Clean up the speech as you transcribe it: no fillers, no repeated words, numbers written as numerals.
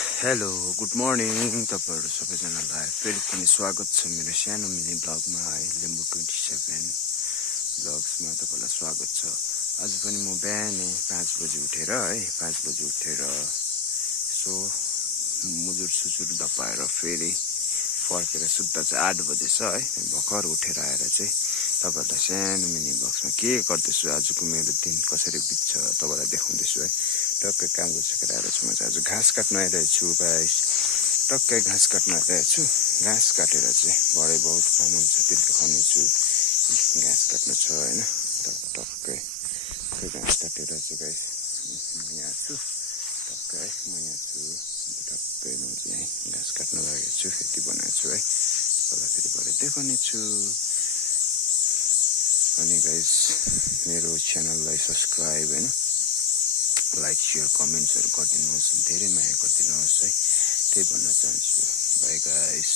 Hello good morning तपाईहरु सबैजनालाई फेरि पनि स्वागत छ मेरो सानो मिनी ब्लगमा है लिम्बू 27 ब्लग्समा तपाईलाई स्वागत छ। आज पनि म बिहानै 5 बजे उठेर है 5 बजे उठेर सो मुजुर सुजुर दपाएर फेरि फर्केर सुत्दा चाहिँ 8 बजे छ है। भर्खर उठेर आएर चाहिँ तपाईहरुलाई सानो मिनी ब्लग्समा के गर्दैछु आजको मेरो दिन कसरी बित्छ तपाईलाई देखाउँदैछु है। टक्कै काम गरिसकेर आएर छु म चाहिँ आज घाँस काट्न आइरहेको छु गाइस। टक्कै घाँस काट्न आइरहेको छु। घाँस काटेर चाहिँ भरे बहुत काम हुन्छ त्यो देखाउने छु। घाँस काट्नु छ हैन टक्कै घाँस काटेर चाहिँ गाइस म यहाँ छु टक्कै म यहाँ छु टक्कै म चाहिँ घाँस काट्न लागेको छु खेती बनाएको छु है। तपाईलाई फेरि भरे देखाउने छु। अनि गाइस मेरो च्यानललाई सब्स्क्राइब हैन लाइक शेयर कमेन्ट्सहरु गरिदिनुहोस् धेरै माया गरिदिनुहोस् है त्यही भन्न चाहन्छु। Bye guys.